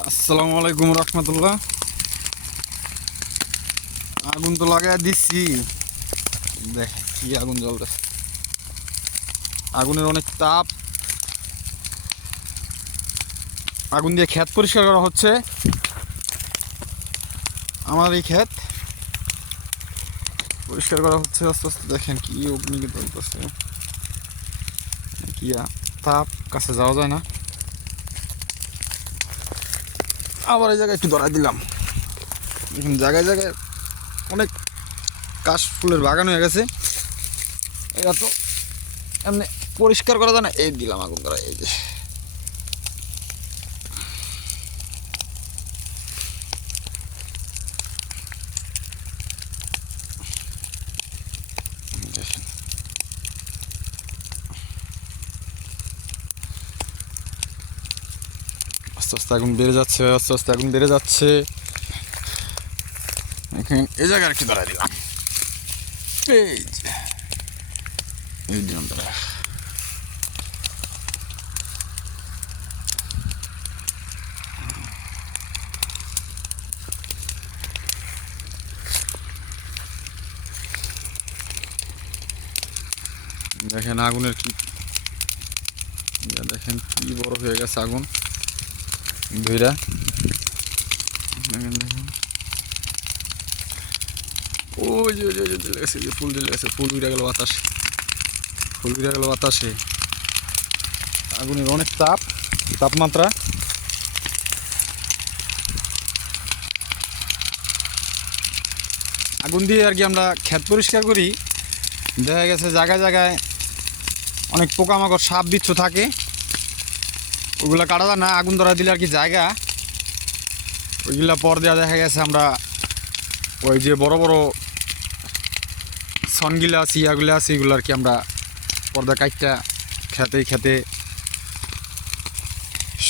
আসসালামু আলাইকুম রহমতুল্লাহ। আগুন তো লাগাই দিচ্ছি। দেখ কি আগুন জ্বলতেছে। আগুনের অনেক তাপ। আগুন দিয়ে ক্ষেত পরিষ্কার করা হচ্ছে। আমার এই ক্ষেত পরিষ্কার করা হচ্ছে। আস্তে আস্তে দেখেন কি অগ্নিকে জ্বলতেছে। কি তাপ, কাছে যাওয়া যায় না। আবার এই জায়গায় একটু ধরাই দিলাম। এখন জায়গায় জায়গায় অনেক কাশ ফুলের বাগান হয়ে গেছে। এটা তো এমনি পরিষ্কার করা যায় না। এই দিলাম আগুন ধরা এই যে। আস্তে আস্তে আগুন বেড়ে যাচ্ছে, আস্তে আস্তে আগুন বেড়ে যাচ্ছে। এখানে এই জায়গায় কি ধরা দিলাম। এই। এই দিলাম ধরা দেখেন আগুনের কি দেখেন কি বড় হয়ে গেছে আগুন। ধইরা। যে ফুল জ্বলে গেছে, ফুল ফুল বাতাসে। আগুনের অনেক তাপ, তাপমাত্রা। আগুন দিয়ে আর কি আমরা ক্ষেত পরিষ্কার করি। দেখা গেছে জায়গায় জায়গায় অনেক পোকামাকড় সাপ, বিচ্ছু থাকে। ওইগুলা কাটা যায় না, আগুন ধরা দিলে আর কি জায়গা। ওইগুলা পর দেওয়া দেখা গেছে আমরা, ওই যে বড় বড় সনগুলা আছে, ইয়াগুলো আছে, এগুলো আর কি আমরা পর্দা কাইটটা খেতে খেতে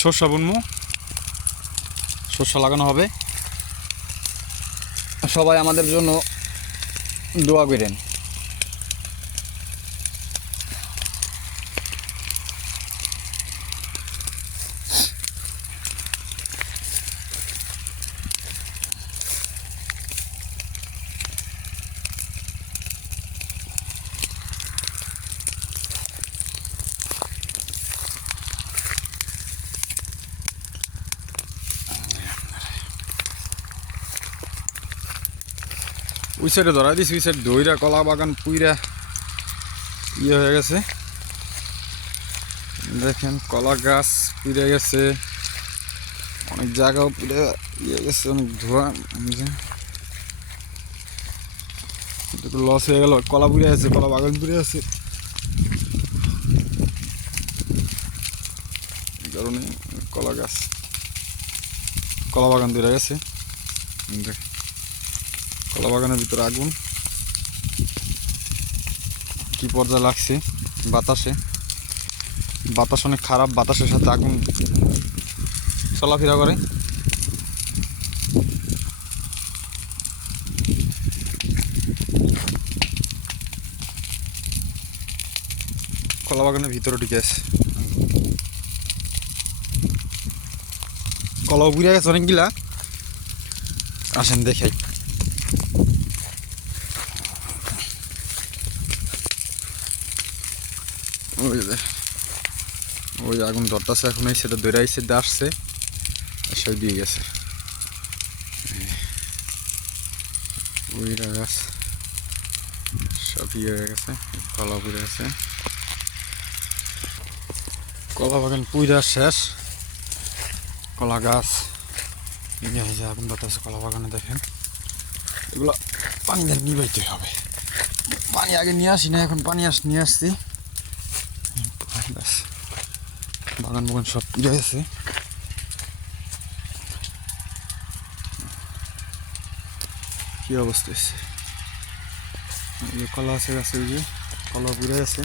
শস্য বুনমু শস্য লাগানো হবে। সবাই আমাদের জন্য দোয়া করেন। ওই সাইডে ধরা দিছি, ওই সাইড দইরা কলা বাগান পুইরা ইয়ে হয়ে গেছে। দেখেন, কলা গাছ পুড়ে গেছে। অনেক জায়গাও পুড়ে ইয়ে গেছে, অনেক ধোয়া যে। লস হয়ে গেল, কলা পুড়ে আছে, কলা বাগান পুড়ে আছে। কলা গাছ, কলা বাগান ধরে গেছে। দেখ কলা বাগানের ভিতরে আগুন। কি পর্যায়ে লাগছে? বাতাসে। বাতাস অনেক খারাপ, বাতাসের সাথে আগুন চলাফেরা করে। কলা বাগানের ভিতরে ঢুকে আছে। কলাও বুড়ে গেছে অনেকগুলা। আসেন দেখাই ওই যে ওই আগুন ধরতেছে এখন, এই সেটা দৌড়ে আইসে আসছে সব দিয়ে গেছে। ওই গাছ, সব ইয়ে হয়ে গেছে কলা পুড়ে গেছে কলা বাগান পুইরা শেষ। কলা গাছ, এই যে আগুন ধরতেছে কলা বাগানে দেখেন। এগুলো পানি দিয়ে নিবাইতে হবে। পানি আগে নিয়ে আসি না এখন পানি আস, নিয়ে আসছি। বাগান বাগান সব পুড়ে আছে কি অবস্থা আছে কলা আছে, গাছে যে কলা পুড়ে গেছে।